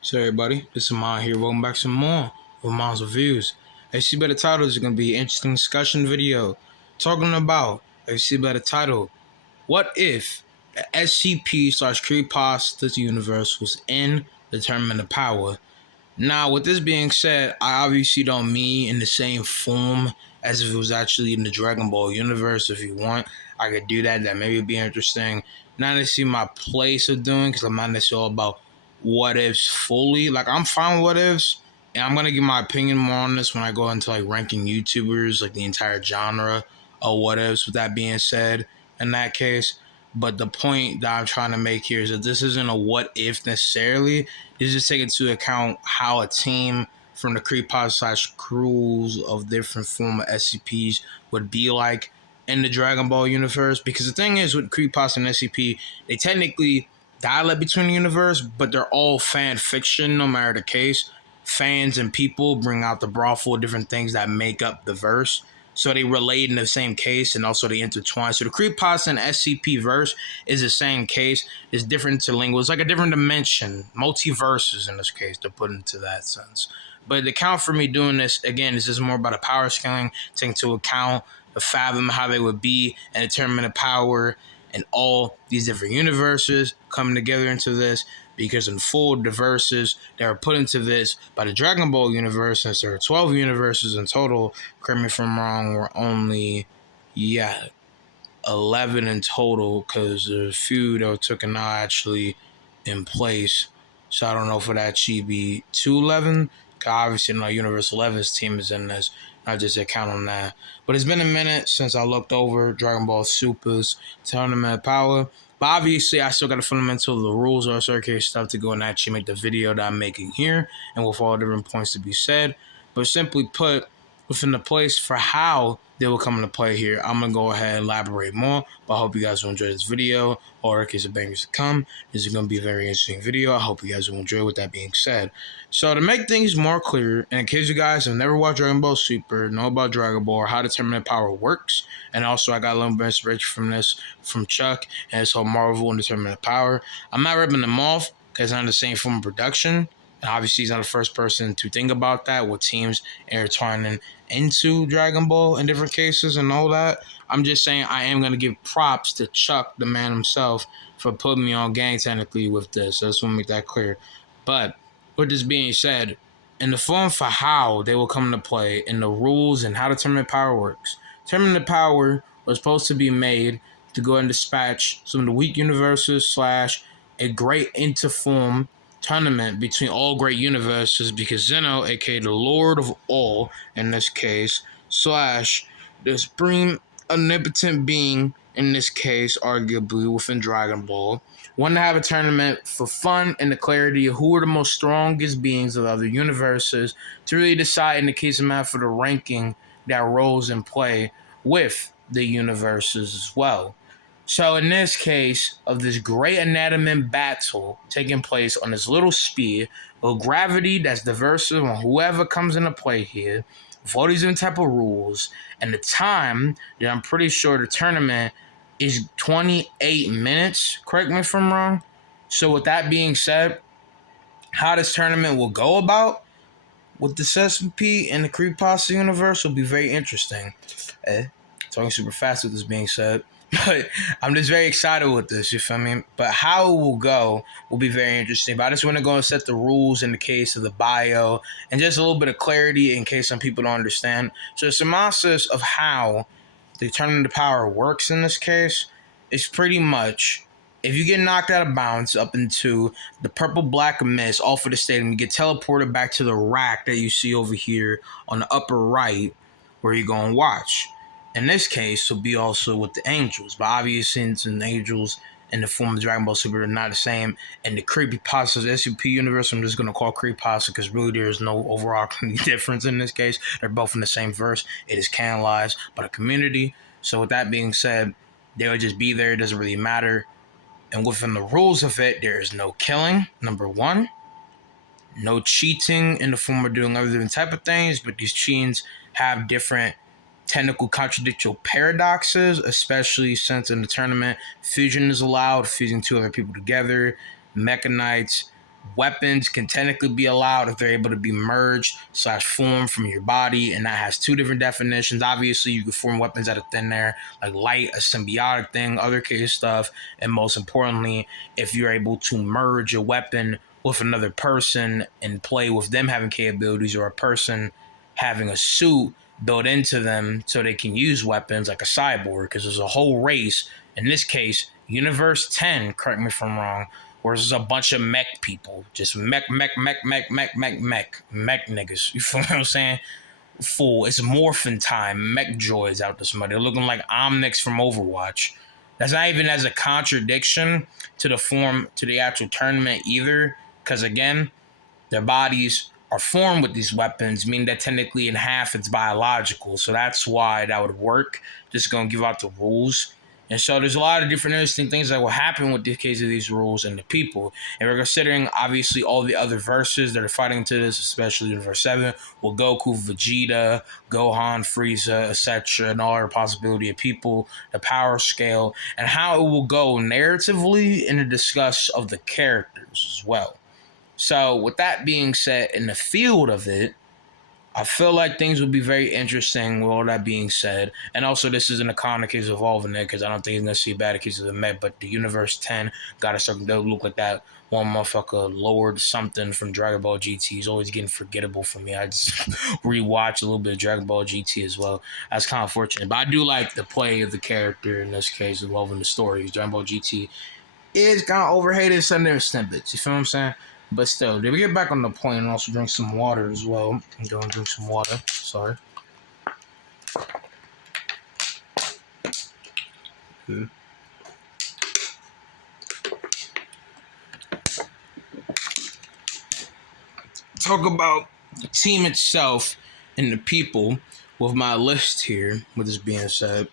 So everybody, this is Mon here. Welcome back to some more of Mon's Reviews. As you see by the title, this is going to be an interesting discussion video talking about, as you see by the title, what if the SCP/Creepypasta's universe was in the Tournament of Power? Now, with this being said, I obviously don't mean in the same form as if it was actually in the Dragon Ball universe. If you want, I could do that. That maybe be interesting. Not necessarily my place of doing, because I'm not necessarily all about what ifs fully. Like, I'm fine with what ifs, and I'm gonna give my opinion more on this when I go into like ranking YouTubers, like the entire genre of what ifs. With that being said, in that case. But the point that I'm trying to make here is that this isn't a what if necessarily. This is take into account how a team from the Creepypasta/crews of different form of SCPs would be like in the Dragon Ball universe. Because the thing is with Creepypasta and SCP, they technically dialect between the universe, but they're all fan fiction no matter the case. Fans and people bring out the brothel of different things that make up the verse. So they relate in the same case and also they intertwine. So the Creepypasta and SCP verse is the same case. It's different interlingual. It's like a different dimension. Multiverses in this case to put into that sense. But the count for me doing this, again, is just more about a power scaling, taking into account the fathom how they would be and determine the power and all these different universes coming together into this. Because in full diverses that are put into this by the Dragon Ball universe, since there are 12 universes in total, correct me if I'm wrong, we're only, 11 in total, because there's a few that were taken out actually in place. So I don't know if it actually be 211. Obviously, no, Universe 11's team is in this. I just account on that. But it's been a minute since I looked over Dragon Ball Super's Tournament of Power. But obviously, I still got the fundamental of the rules or circuit stuff to go and actually make the video that I'm making here, and with all different points to be said. But simply put, within the place for how they will come into play here, I'm going to go ahead and elaborate more. But I hope you guys will enjoy this video, or in case of bangers to come. This is going to be a very interesting video. I hope you guys will enjoy. With that being said, so to make things more clear, and in case you guys have never watched Dragon Ball Super, know about Dragon Ball, or how the Tournament of Power works, and also I got a little bit of inspiration from this from Chuck and his whole Marvel and the Tournament of Power. I'm not ripping them off because it's not the same form of production. And obviously, he's not the first person to think about that with teams intertwining into Dragon Ball in different cases and all that. I'm just saying I am going to give props to Chuck, the man himself, for putting me on gang technically with this. So I just want to make that clear. But with this being said, in the form for how they will come into play, in the rules and how the Tournament of Power works, Tournament of Power was supposed to be made to go and dispatch some of the weak universes / a great interform tournament between all great universes, because Zeno, aka the Lord of All in this case, / the supreme omnipotent being in this case, arguably within Dragon Ball, want to have a tournament for fun and the clarity of who are the most strongest beings of other universes to really decide in the case of matter for the ranking that roles in play with the universes as well. So in this case of this great anatomy battle taking place on this little sphere of gravity that's diverse on whoever comes into play here, with all these different type of rules, and the time that I'm pretty sure the tournament is 28 minutes, correct me if I'm wrong. So with that being said, how this tournament will go about with the SCP and the Creepypasta universe will be very interesting. Talking super fast with this being said. But I'm just very excited with this, you feel me? But how it will go will be very interesting. But I just want to go and set the rules in the case of the bio and just a little bit of clarity in case some people don't understand. So the synopsis of how the Tournament of Power works in this case is pretty much if you get knocked out of bounds up into the purple black mist off of the stadium, you get teleported back to the rack that you see over here on the upper right where you go and watch. In this case, will be also with the angels, but obviously since the angels in the form of Dragon Ball Super are not the same, and the Creepypasta's SCP universe, I'm just going to call Creepypasta because really there is no overall difference in this case. They're both in the same verse. It is canonized by the community. So with that being said, they would just be there. It doesn't really matter. And within the rules of it, there is no killing, number one. No cheating in the form of doing other different type of things, but these cheatings have different technical contradictory paradoxes, especially since in the tournament, fusion is allowed, fusing two other people together, mechanites, Weapons can technically be allowed if they're able to be merged / formed from your body, and that has two different definitions. Obviously, you can form weapons out of thin air, like light, a symbiotic thing, other case stuff, and most importantly, if you're able to merge a weapon with another person and play with them having capabilities, or a person having a suit built into them so they can use weapons like a cyborg, because there's a whole race, in this case, Universe 10, correct me if I'm wrong, where there's a bunch of mech people, just mech niggas. You feel what I'm saying? Fool, it's morphin time. Mech droids out this mother. They're looking like Omnics from Overwatch. That's not even as a contradiction to the actual tournament either, because again, their bodies are formed with these weapons, meaning that technically in half it's biological. So that's why that would work. Just gonna give out the rules. And so there's a lot of different interesting things that will happen with the case of these rules and the people. And we're considering obviously all the other verses that are fighting to this, especially in verse 7, with Goku, Vegeta, Gohan, Frieza, etc., and all our possibility of people, the power scale, and how it will go narratively in the discuss of the characters as well. So, with that being said, in the field of it, I feel like things would be very interesting with all that being said. And also, this isn't a common case of evolving it, because I don't think it's necessarily a bad case of the Met, but the Universe 10 got a certain, they'll look like that one motherfucker Lord something from Dragon Ball GT. He's always getting forgettable for me. I just rewatch a little bit of Dragon Ball GT as well. That's kind of fortunate. But I do like the play of the character in this case, involving the stories. Dragon Ball GT is kind of overhated some of their snippets. You feel what I'm saying? But still, did we get back on the point and also drink some water as well? I'm going to drink some water. Sorry. Good. Talk about the team itself and the people with my list here. With this being said,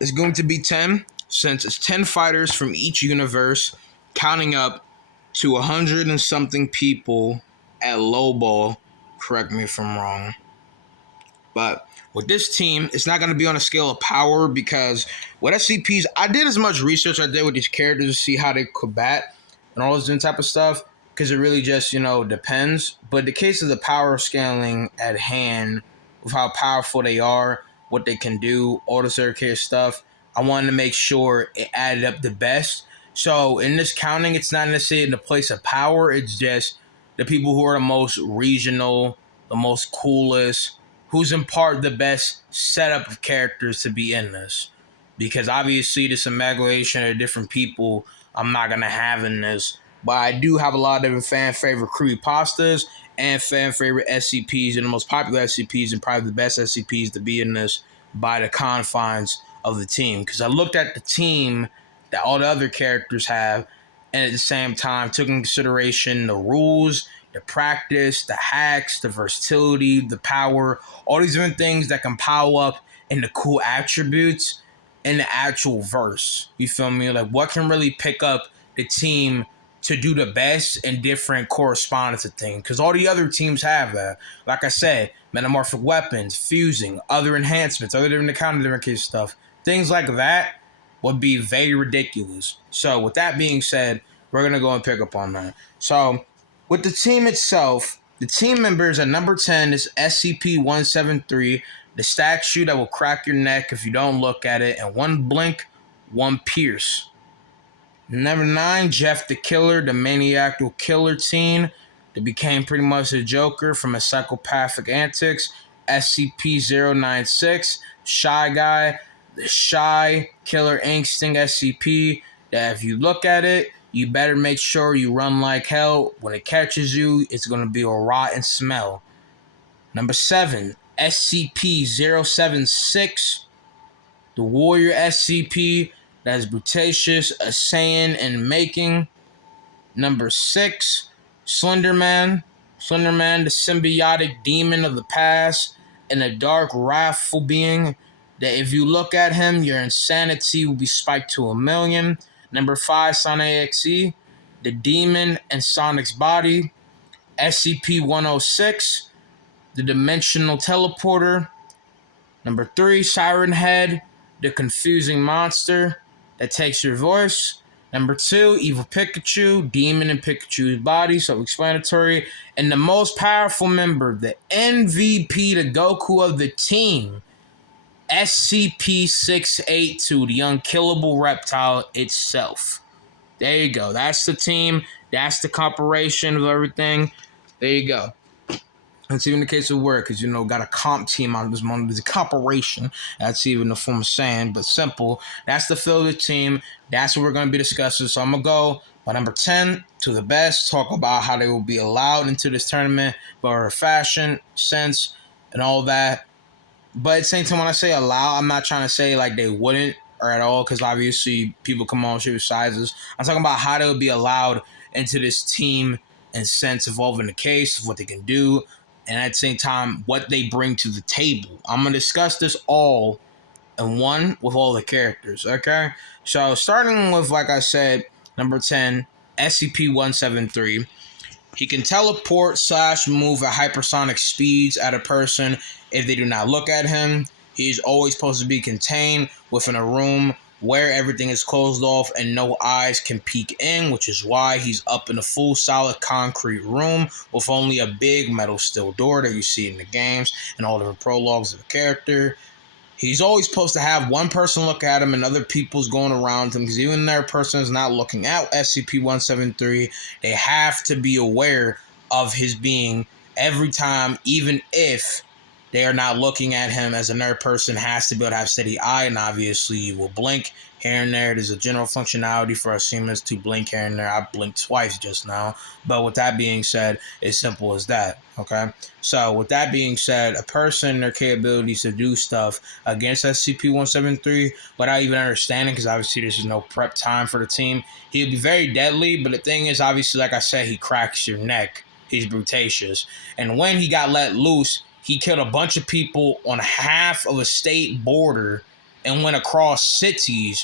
it's going to be 10, since it's 10 fighters from each universe, counting up to 100 and something people at low ball. Correct me if I'm wrong. But with this team, it's not going to be on a scale of power, because with SCPs, I did as much research I did with these characters to see how they combat and all this different type of stuff, because it really just, depends. But the case of the power scaling at hand, with how powerful they are, what they can do, all this other care stuff, I wanted to make sure it added up the best. So in this counting, it's not necessarily in the place of power. It's just the people who are the most regional, the most coolest, who's in part the best setup of characters to be in this. Because obviously this amalgamation of different people I'm not going to have in this. But I do have a lot of different fan favorite creepypastas and fan favorite SCPs, and the most popular SCPs and probably the best SCPs to be in this by the confines of the team. Because I looked at the team that all the other characters have, and at the same time took into consideration the rules, the practice, the hacks, the versatility, the power, all these different things that can pile up in the cool attributes in the actual verse. You feel me? Like, what can really pick up the team to do the best in different correspondence of things? Because all the other teams have that. Like I said, metamorphic weapons, fusing, other enhancements, other different kind of different case stuff. Things like that would be very ridiculous. So with that being said, we're going to go and pick up on that. So with the team itself, the team members at number 10 is SCP-173, the statue that will crack your neck if you don't look at it, and one blink, one pierce. Number 9, Jeff the Killer, the maniacal killer teen that became pretty much a Joker from his psychopathic antics. SCP-096, Shy Guy, the shy killer instinct SCP that if you look at it, you better make sure you run like hell. When it catches you, it's going to be a rotten smell. Number 7, SCP-076, the warrior SCP that is Brutaceous, a Saiyan in making. Number 6, Slenderman, the symbiotic demon of the past, and a dark, wrathful being that if you look at him, your insanity will be spiked to 1,000,000. Number 5, Sonic AXE, the demon in Sonic's body. SCP-106, the dimensional teleporter. Number 3, Siren Head, the confusing monster that takes your voice. Number 2, Evil Pikachu, Demon in Pikachu's body, self-explanatory. And the most powerful member, the MVP, the Goku of the team, SCP-682, the unkillable reptile itself. There you go. That's the team. That's the corporation of everything. There you go. That's even the case of work, because, got a comp team on this one. There's a corporation. That's even the form of saying, but simple. That's the field of the team. That's what we're going to be discussing. So I'm going to go by number 10 to the best, talk about how they will be allowed into this tournament, but fashion, sense, and all that. But at the same time, when I say allow, I'm not trying to say like they wouldn't or at all, because obviously people come on shape sizes. I'm talking about how they would be allowed into this team and sense evolving the case of what they can do, and at the same time, what they bring to the table. I'm going to discuss this all in one with all the characters, okay? So starting with, like I said, number 10, SCP-173. He can teleport / move at hypersonic speeds at a person if they do not look at him. He's always supposed to be contained within a room where everything is closed off and no eyes can peek in, which is why he's up in a full solid concrete room with only a big metal steel door that you see in the games and all the prologues of the character. He's always supposed to have one person look at him and other people's going around him, because even their person is not looking at SCP-173, they have to be aware of his being every time, even if they are not looking at him, as another person has to be able to have steady eye, and obviously you will blink here and there. There's a general functionality for us humans to blink here and there. I blinked twice just now. But with that being said, it's simple as that, okay? So with that being said, a person, their capabilities to do stuff against SCP-173 without even understanding, because obviously this is no prep time for the team, he'll be very deadly. But the thing is, obviously, like I said, he cracks your neck. He's brutacious. And when he got let loose, he killed a bunch of people on half of a state border and went across city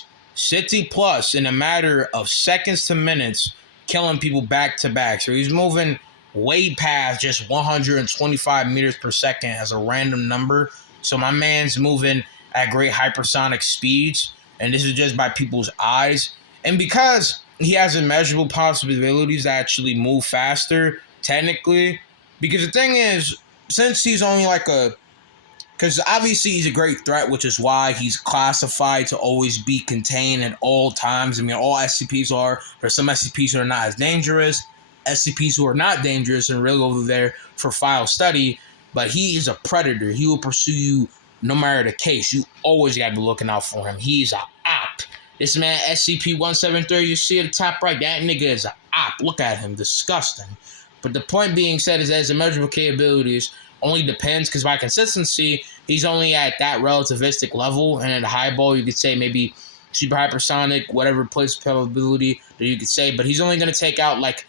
plus, in a matter of seconds to minutes, killing people back to back. So he's moving way past just 125 meters per second as a random number. So my man's moving at great hypersonic speeds, and this is just by people's eyes. And because he has immeasurable possibilities to actually move faster, technically, because the thing is, since he's only because obviously he's a great threat, which is why he's classified to always be contained at all times. I mean, all SCPs are. There's some SCPs who are not as dangerous, SCPs who are not dangerous and really over there for file study, but he is a predator. He will pursue you no matter the case. You always got to be looking out for him. He's a op. This man, SCP-173, you see at the top right, that nigga is a op. Look at him. Disgusting. But the point being said is that his immeasurable capabilities only depends, because by consistency, he's only at that relativistic level, and at a high ball, you could say maybe super hypersonic, whatever place probability that you could say, but he's only going to take out like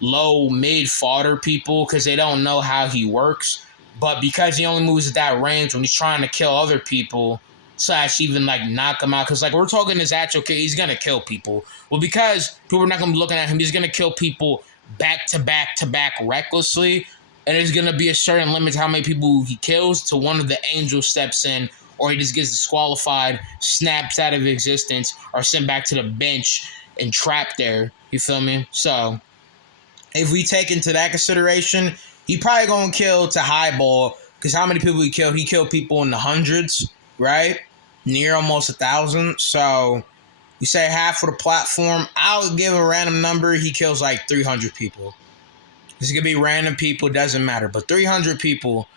low, mid fodder people because they don't know how he works. But because he only moves at that range when he's trying to kill other people, / even like knock them out, because like we're talking his actual kid, he's going to kill people. Well, because people are not going to be looking at him, he's going to kill people back to back to back recklessly, and there's going to be a certain limit to how many people he kills till one of the angels steps in, or he just gets disqualified, snaps out of existence, or sent back to the bench and trapped there. You feel me? So if we take into that consideration, he probably going to kill to highball, because how many people he killed? He killed people in the hundreds, right? Near almost 1,000. So you say half of the platform, I'll give a random number. He kills like 300 people. This could be random people, doesn't matter. But 300 people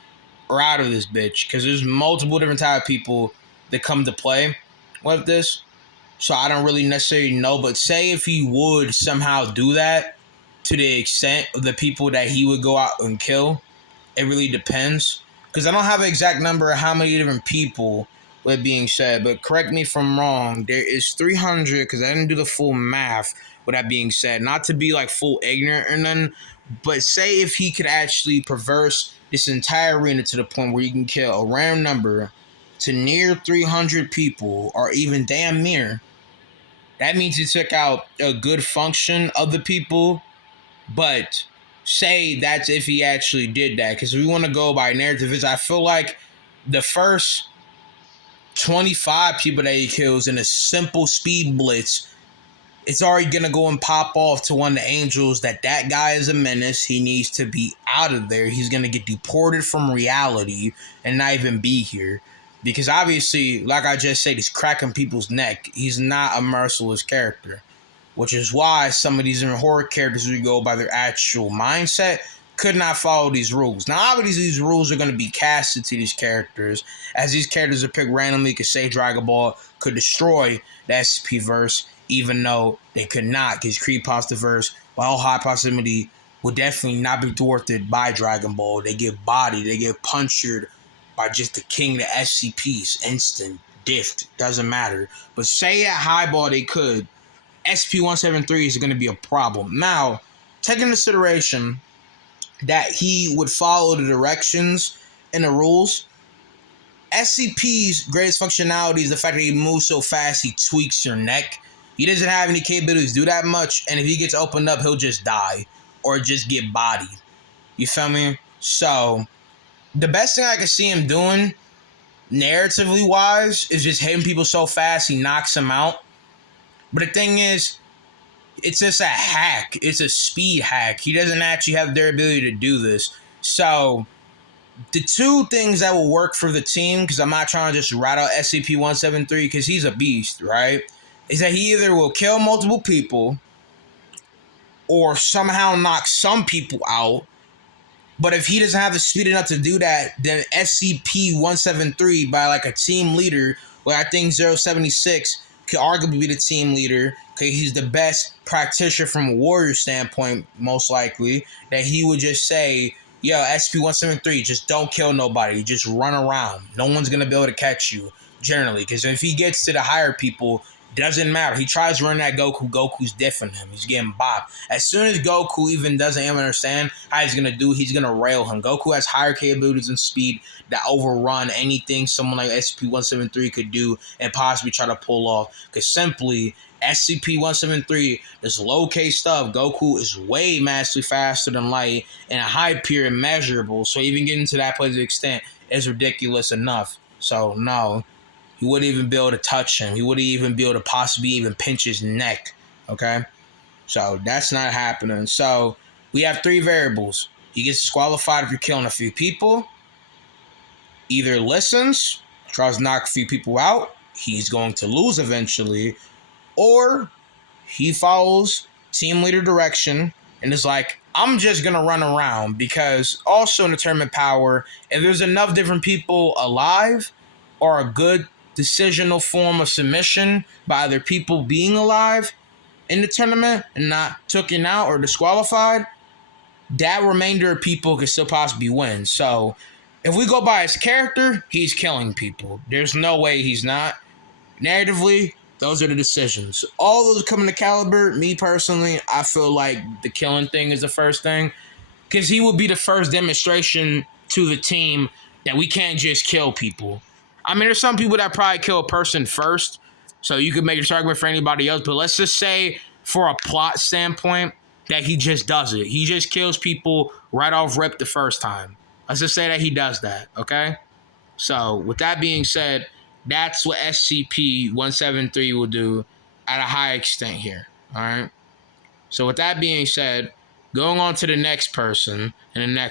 are out of this bitch, because there's multiple different type of people that come to play with this. So I don't really necessarily know. But say if he would somehow do that to the extent of the people that he would go out and kill, it really depends. Because I don't have an exact number of how many different people, with being said, but correct me if I'm wrong, there is 300, because I didn't do the full math with that being said. Not to be like full ignorant or nothing, but say if he could actually traverse this entire arena to the point where you can kill a random number to near 300 people, or even damn near, that means he took out a good function of the people. But say that's if he actually did that, because we want to go by narrative. I feel like the first 25 people that he kills in a simple speed blitz it's already going to go and pop off to one of the angels that guy is a menace. He needs to be out of there. He's going to get deported from reality and not even be here. Because obviously, like I just said, he's cracking people's neck. He's not a merciless character, which is why some of these horror characters who go by their actual mindset could not follow these rules. Now, obviously, these rules are going to be casted to these characters, as these characters are picked randomly. Could say Dragon Ball could destroy the SCP verse, even though they could not, because Creepypasta verse, by all high proximity, would definitely not be thwarted by Dragon Ball. They get bodied, they get punctured by just the king, the SCPs, instant, diff, doesn't matter. But say at Highball they could, SCP-173 is going to be a problem. Now, take into consideration that he would follow the directions and the rules. SCP's greatest functionality is the fact that he moves so fast he tweaks your neck. He doesn't have any capabilities to do that much, and if he gets opened up, he'll just die or just get bodied. You feel me? So, the best thing I can see him doing, narratively wise, is just hitting people so fast he knocks them out. But the thing is, it's just a hack. It's a speed hack. He doesn't actually have their ability to do this. So, the two things that will work for the team, because I'm not trying to just rat out SCP-173 because he's a beast, right? Is that he either will kill multiple people or somehow knock some people out. But if he doesn't have the speed enough to do that, then SCP-173 by like a team leader, well, I think 076 could arguably be the team leader because he's the best practitioner from a warrior standpoint, most likely, that he would just say, yo, SCP-173, just don't kill nobody. Just run around. No one's going to be able to catch you, generally. Because if he gets to the higher people, doesn't matter. He tries to run at Goku. Goku's diffing him. He's getting bopped. As soon as Goku even doesn't even understand how he's going to do, he's going to rail him. Goku has higher capabilities and speed that overrun anything someone like SCP-173 could do and possibly try to pull off. Because simply, SCP-173, this low-K stuff, Goku is way massively faster than light and a high period measurable. So even getting to that place of extent is ridiculous enough. So no. He wouldn't even be able to touch him. He wouldn't even be able to possibly even pinch his neck. Okay? So that's not happening. So we have three variables. He gets disqualified if you're killing a few people. Either listens, tries to knock a few people out. He's going to lose eventually. Or he follows team leader direction and is like, I'm just going to run around. Because also in the tournament power, if there's enough different people alive or a good decisional form of submission by other people being alive in the tournament and not taken out or disqualified, that remainder of people could still possibly win. So if we go by his character, he's killing people. There's no way he's not. Narratively, those are the decisions. All those coming to Caliber, me personally, I feel like the killing thing is the first thing. Because he would be the first demonstration to the team that we can't just kill people. I mean, there's some people that probably kill a person first, so you could make a argument for anybody else. But let's just say, for a plot standpoint, that he just does it. He just kills people right off rip the first time. Let's just say that he does that, okay? So, with that being said, that's what SCP-173 will do at a high extent here, all right? So, with that being said, going on to the next person in the next